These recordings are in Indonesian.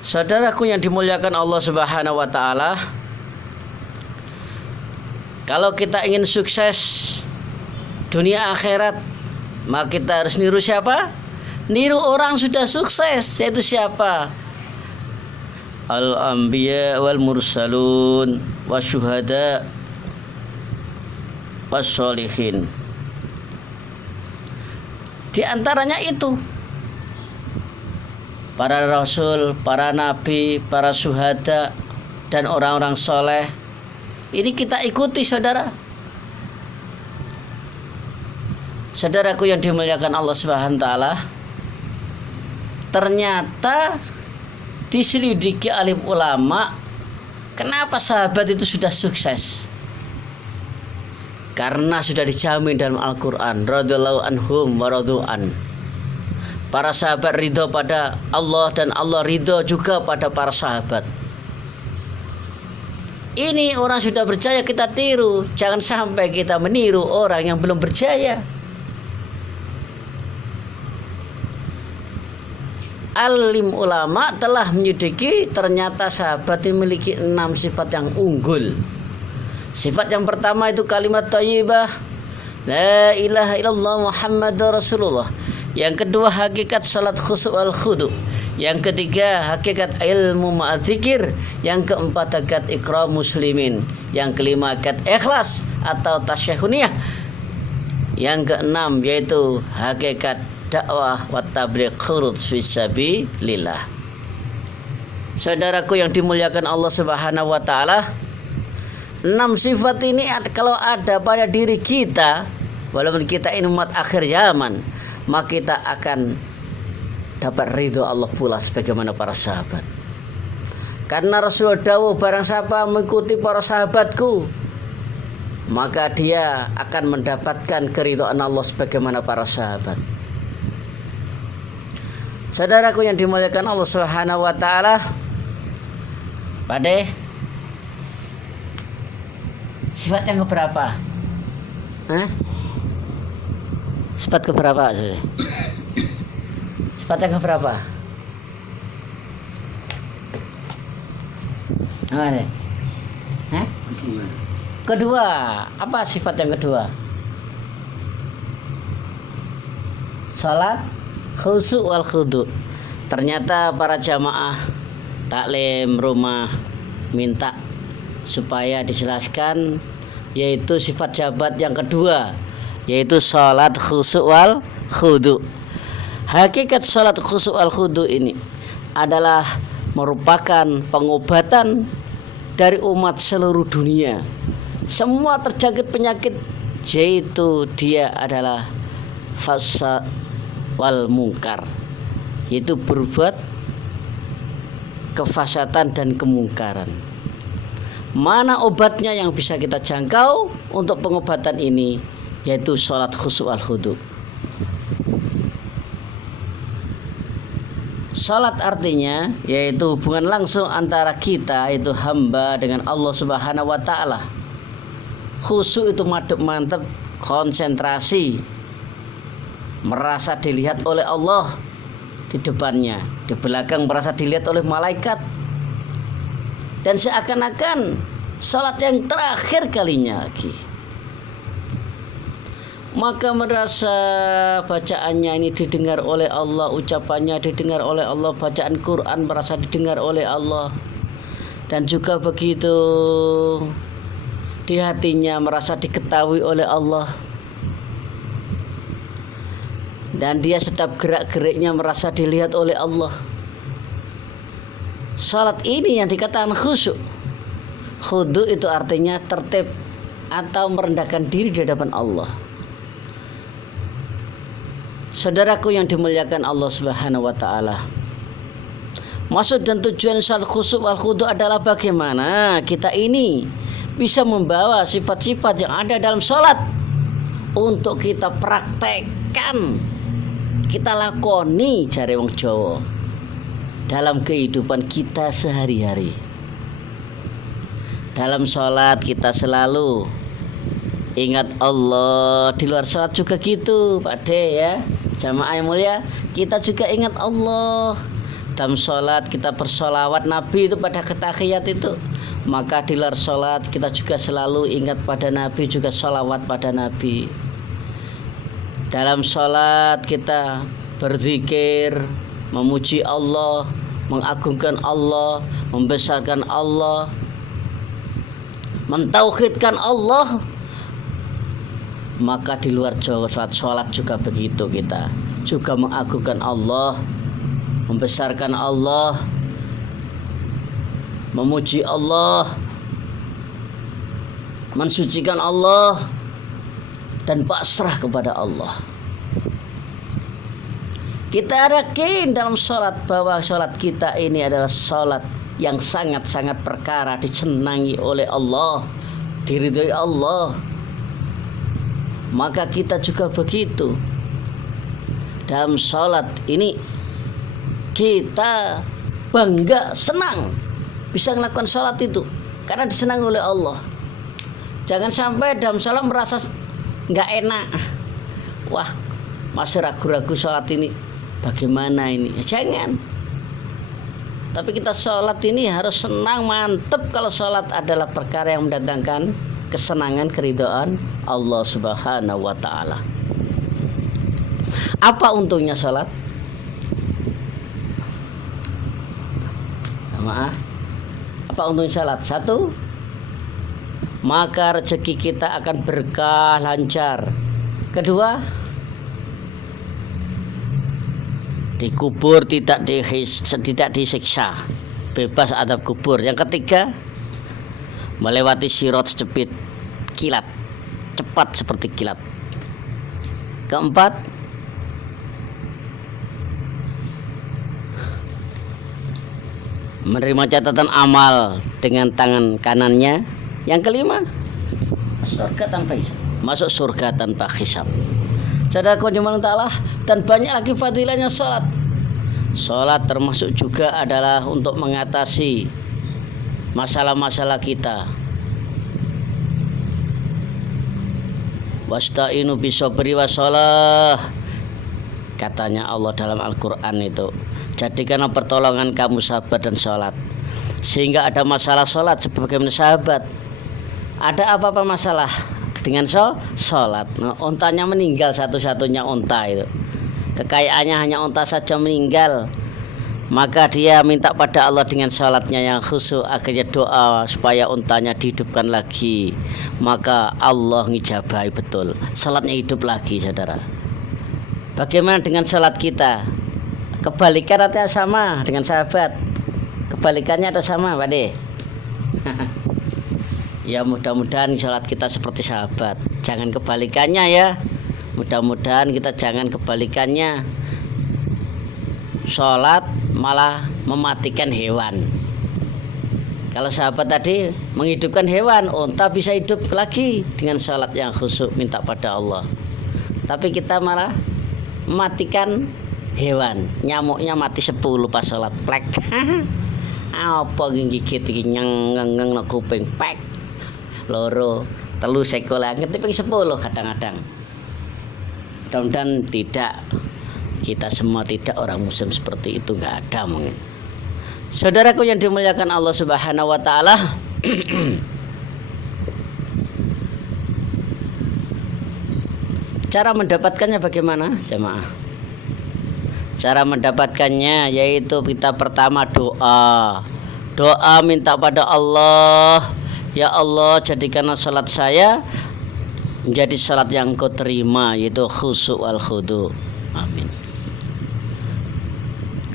Saudaraku yang dimuliakan Allah Subhanahu wa taala, kalau kita ingin sukses dunia akhirat, maka kita harus niru siapa? Niru orang sudah sukses, yaitu siapa? Al-anbiya wal mursalun wasyuhada wassolihin. Di antaranya itu para rasul, para nabi, para syuhada, dan orang-orang soleh. Ini kita ikuti, saudara. Saudaraku yang dimuliakan Allah Subhanahu wa taala, ternyata diselidiki alim ulama, kenapa sahabat itu sudah sukses? Karena sudah dijamin dalam Al-Quran, radhiyallahu anhum wa radu'an. Para sahabat ridho pada Allah dan Allah ridho juga pada para sahabat. Ini orang sudah berjaya kita tiru. Jangan sampai kita meniru orang yang belum berjaya. Alim ulama telah menyelidiki, ternyata sahabat ini memiliki 6 sifat yang unggul. Sifat yang pertama itu kalimat thayyibah, la ilaha illallah Muhammadur Rasulullah. Yang kedua hakikat salat khusyuk wal khudu. Yang ketiga hakikat ilmu ma'adzikir. Yang keempat hakikat ikram muslimin. Yang kelima hakikat ikhlas atau tasyahuniyah. Yang keenam yaitu hakikat dakwah wa tabligh khurud fi sabilillah. Saudaraku yang dimuliakan Allah Subhanahu wa taala, 6 sifat ini kalau ada pada diri kita, walaupun kita ini umat akhir zaman, maka kita akan dapat ridho Allah pula sebagaimana para sahabat. Karena Rasulullah dawuh, barang siapa mengikuti para sahabatku, maka dia akan mendapatkan keridhaan Allah sebagaimana para sahabat. Saudaraku yang dimuliakan Allah Subhanahu wa taala, Pade, sifat yang keberapa? Sifat keberapa? Sifat yang keberapa? Mana? Kedua. Apa sifat yang kedua? Salat khusyuk wal khudu. Ternyata para jamaah taklim rumah minta supaya dijelaskan, yaitu sifat jabat yang kedua, yaitu salat khusyuk wal khudu. Hakikat salat khusyuk wal khudu ini adalah merupakan pengobatan dari umat seluruh dunia. Semua terjangkit penyakit, yaitu dia adalah fasa wal mungkar, yaitu berbuat kefasatan dan kemungkaran. Mana obatnya yang bisa kita jangkau untuk pengobatan ini, yaitu sholat khusyuk al khudu. Sholat artinya yaitu hubungan langsung antara kita, yaitu hamba, dengan Allah Subhanahu wa taala. Khusyuk itu mantap, konsentrasi, merasa dilihat oleh Allah di depannya, di belakang merasa dilihat oleh malaikat, dan seakan-akan salat yang terakhir kalinya lagi. Maka merasa bacaannya ini didengar oleh Allah, ucapannya didengar oleh Allah, bacaan Quran merasa didengar oleh Allah, dan juga begitu di hatinya merasa diketahui oleh Allah, dan dia setiap gerak-geriknya merasa dilihat oleh Allah. Salat ini yang dikatakan khusyuk. Khudu itu artinya tertib atau merendahkan diri di hadapan Allah. Saudaraku yang dimuliakan Allah Subhanahu wa taala, maksud dan tujuan salat khusyuk wal khudu adalah bagaimana kita ini bisa membawa sifat-sifat yang ada dalam salat untuk kita praktekkan, kita lakoni, jare wong Jawa, dalam kehidupan kita sehari-hari. Dalam sholat kita selalu ingat Allah. Di luar sholat juga gitu, Pak De, ya, jamaah yang mulia, kita juga ingat Allah. dalam sholat kita bersolawat Nabi itu pada ketahiyat itu, maka di luar sholat kita juga selalu ingat pada Nabi, juga sholawat pada Nabi. Dalam sholat kita berzikir, memuji Allah, mengagungkan Allah, membesarkan Allah, mentauhidkan Allah. Maka di luar sholat juga begitu, kita juga mengagungkan Allah, membesarkan Allah, memuji Allah, mensucikan Allah, dan pasrah kepada Allah. Kita yakin dalam sholat bahwa sholat kita ini adalah sholat yang sangat-sangat perkara disenangi oleh Allah, diridhoi Allah. Maka kita juga begitu. Dalam sholat ini kita bangga, senang bisa melakukan sholat itu karena disenangi oleh Allah. Jangan sampai dalam sholat merasa nggak enak, wah masih ragu-ragu sholat ini bagaimana ini. Jangan. Tapi kita sholat ini harus senang, mantep kalau sholat adalah perkara yang mendatangkan kesenangan, keridhaan Allah Subhanahu wa ta'ala. Apa untungnya sholat? Maaf. Apa untungnya sholat? Satu, maka rezeki kita akan berkah, lancar. Kedua, dikubur tidak disiksa, bebas adab kubur. Yang ketiga, melewati sirat secepit kilat, cepat seperti kilat. Keempat, menerima catatan amal dengan tangan kanannya. Yang kelima, surga tanpa hisab, masuk surga tanpa hisab. Saudaraku jemaah Allah, dan banyak lagi fadilahnya sholat. Sholat termasuk juga adalah untuk mengatasi masalah-masalah kita. Wasta'inu bisobri wassalah, katanya Allah dalam Al-Quran itu. Jadikanlah pertolongan kamu sabar dan sholat. Sehingga ada masalah sholat sebagaimana sahabat. Ada apa-apa masalah dengan sholat? Nah, ontanya meninggal, satu-satunya onta itu. Kekayaannya hanya onta saja meninggal. Maka dia minta pada Allah dengan sholatnya yang khusyuk, akhirnya doa supaya untanya dihidupkan lagi. Maka Allah ngijabahi betul, sholatnya hidup lagi, saudara. Bagaimana dengan sholat kita? Kebalikan atau sama dengan sahabat? Kebalikannya atau sama, Pak De? Ya mudah-mudahan sholat kita seperti sahabat. Jangan kebalikannya ya. Mudah-mudahan kita jangan kebalikannya, sholat malah mematikan hewan. Kalau sahabat tadi menghidupkan hewan, unta bisa hidup lagi dengan sholat yang khusyuk minta pada Allah. Tapi kita malah mematikan hewan. Nyamuknya mati 10 pas sholat, plek. Apa gigit nyeng nak kuping, pek. Loro, telu sekolah ngetiping 10 kadang-kadang. Mudah-mudahan tidak, kita semua tidak orang muslim seperti itu, nggak ada mungkin. Saudaraku yang dimuliakan Allah Subhanahu wa ta'ala, cara mendapatkannya bagaimana jemaah? Cara mendapatkannya yaitu kita pertama doa. Doa minta pada Allah, ya Allah jadikanlah salat saya menjadi salat yang Kau terima, yaitu khusyuk wal khudu. Amin.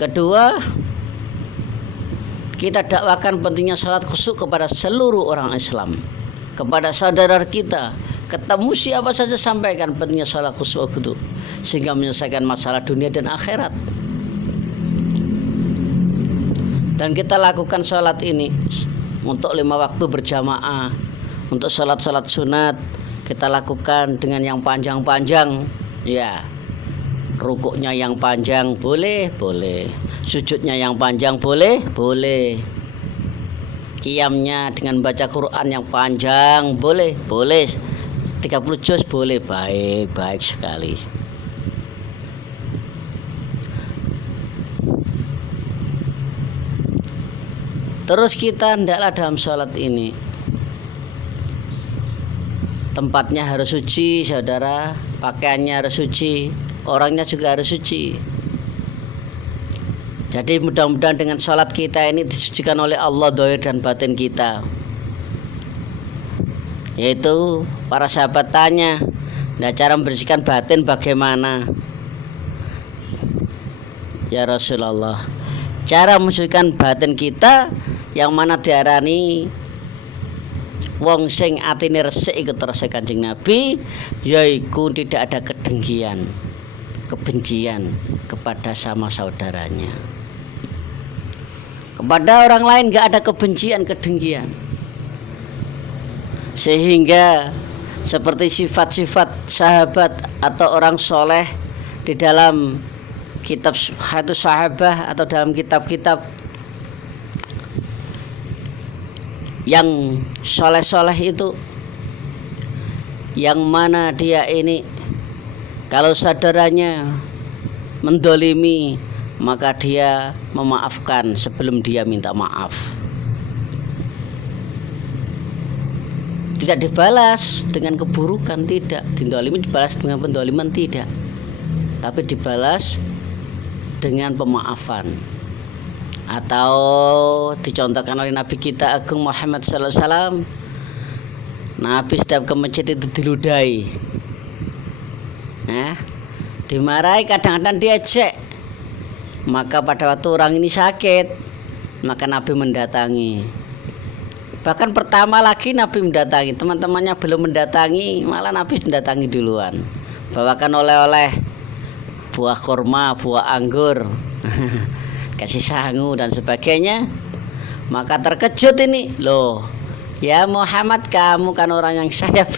Kedua, kita dakwakan pentingnya salat khusyuk kepada seluruh orang Islam, kepada saudara kita. Ketemu siapa saja sampaikan pentingnya salat khusyuk wal khudu, sehingga menyelesaikan masalah dunia dan akhirat. Dan kita lakukan salat ini untuk 5 waktu berjamaah. Untuk salat-salat sunat kita lakukan dengan yang panjang-panjang, ya. Rukuknya yang panjang boleh, sujudnya yang panjang boleh. Qiyamnya dengan baca Quran yang panjang boleh. 30 juz boleh, baik sekali. Terus kita hendaklah dalam sholat ini tempatnya harus suci, saudara, pakaiannya harus suci, orangnya juga harus suci. Jadi mudah-mudahan dengan sholat kita ini disucikan oleh Allah zahir dan batin kita. Yaitu para sahabat tanya, nah cara membersihkan batin bagaimana? Ya Rasulullah, cara membersihkan batin kita yang mana diarani wong sing atine resik iku terus Kanjeng Nabi, yaiku tidak ada kedengkian, kebencian kepada sama saudaranya. Kepada orang lain enggak ada kebencian, kedengkian. Sehingga seperti sifat-sifat sahabat atau orang soleh di dalam kitab Hadits Sahabah atau dalam kitab-kitab yang soleh-soleh itu, yang mana dia ini kalau saudaranya mendolimi maka dia memaafkan sebelum dia minta maaf. Tidak dibalas dengan keburukan, tidak. Dindolimi dibalas dengan pendoliman, tidak. Tapi dibalas dengan pemaafan. Atau dicontohkan oleh Nabi kita Agung Muhammad sallallahu alaihi wasallam, Nabi setiap ke masjid itu diludahi, dimarahi, kadang-kadang diejek. Maka pada waktu orang ini sakit, maka Nabi mendatangi. Bahkan pertama lagi Nabi mendatangi, teman-temannya belum mendatangi, malah Nabi mendatangi duluan. Bawakan oleh-oleh, buah kurma, buah anggur, kasih sangu dan sebagainya. Maka terkejut ini, loh ya Muhammad, kamu kan orang yang saya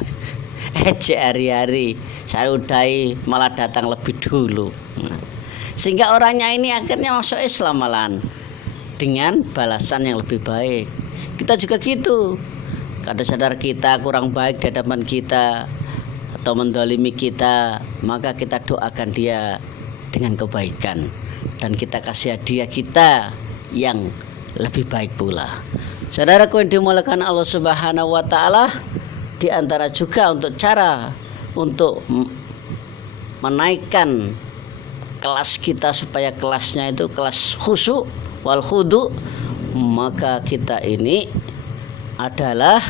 ejek hari-hari, saya udahi malah datang lebih dulu. Sehingga orangnya ini akhirnya masuk Islam malahan dengan balasan yang lebih baik. Kita juga gitu. Kalau sadar kita kurang baik di hadapan kita atau mendolimi kita, maka kita doakan dia dengan kebaikan dan kita kasih hadiah kita yang lebih baik pula. Saudaraku yang dimuliakan Allah Subhanahu wa taala, di antara juga untuk cara untuk menaikkan kelas kita supaya kelasnya itu kelas khusyuk wal khudu, maka kita ini adalah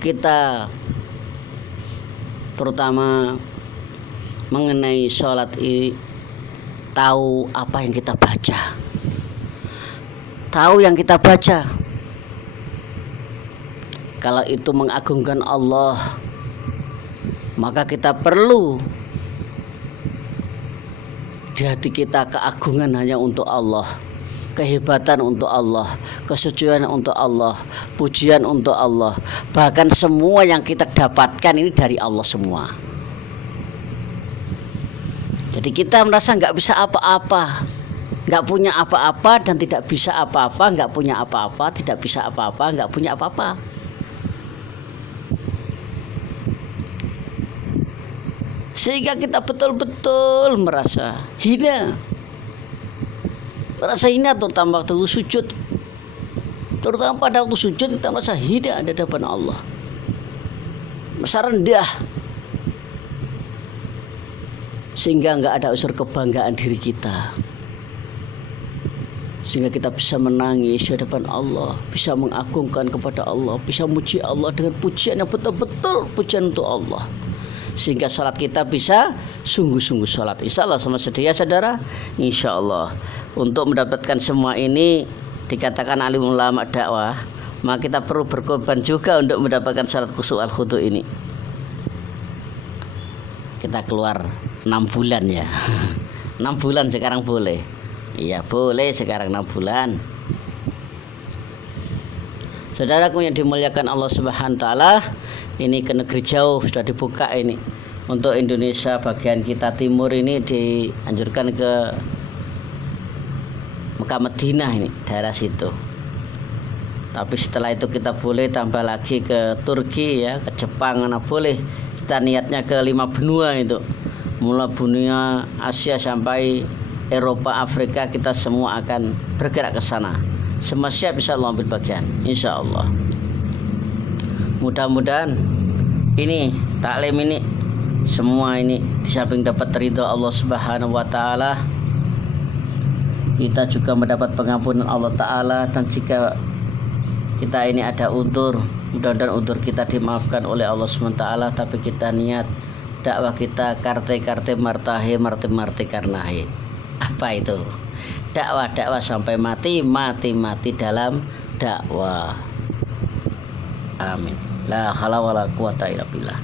kita terutama mengenai sholat ini tahu apa yang kita baca, tahu yang kita baca. Kalau itu mengagungkan Allah, maka kita perlu di hati kita keagungan hanya untuk Allah, kehebatan untuk Allah, kesucian untuk Allah, pujian untuk Allah. Bahkan semua yang kita dapatkan ini dari Allah semua. Jadi kita merasa nggak bisa apa-apa, nggak punya apa-apa dan tidak bisa apa-apa, nggak punya apa-apa, tidak bisa apa-apa, nggak punya apa-apa. Sehingga kita betul-betul merasa hina, terutama waktu sujud. Terutama pada waktu sujud kita merasa hina di hadapan Allah, merasa rendah, sehingga nggak ada unsur kebanggaan diri kita, sehingga kita bisa menangis di hadapan Allah, bisa mengagungkan kepada Allah, bisa memuji Allah dengan pujian yang betul-betul pujian untuk Allah, sehingga salat kita bisa sungguh-sungguh salat. Insyaallah sama sedia saudara, insyaallah. Untuk mendapatkan semua ini dikatakan alim ulama dakwah, maka kita perlu berkorban juga untuk mendapatkan salat khusyuk al khudu ini. Kita keluar 6 bulan ya. 6 bulan sekarang boleh. Iya boleh sekarang 6 bulan. Saudaraku yang dimuliakan Allah Subhanahu wa taala, ini ke negeri jauh sudah dibuka ini. Untuk Indonesia bagian kita timur ini dianjurkan ke Mekah Madinah ini, daerah situ. Tapi setelah itu kita boleh tambah lagi ke Turki ya, ke Jepang, mana boleh. Kita niatnya ke 5 benua itu. Mulai benua Asia sampai Eropa, Afrika, kita semua akan bergerak ke sana. Semua siap, bisa Allah ambil bagian, insya Allah. Mudah-mudahan ini taklim ini semua ini di samping dapat ridho Allah Subhanahu wa taala, kita juga mendapat pengampunan Allah taala. Dan jika kita ini ada udzur, mudah-mudahan udzur kita dimaafkan oleh Allah Subhanahu wa taala. Tapi kita niat dakwah kita karte martahe marti karnahe. Apa itu? Dakwah sampai mati dalam dakwah. Amin. La haula wala quwata illa billah.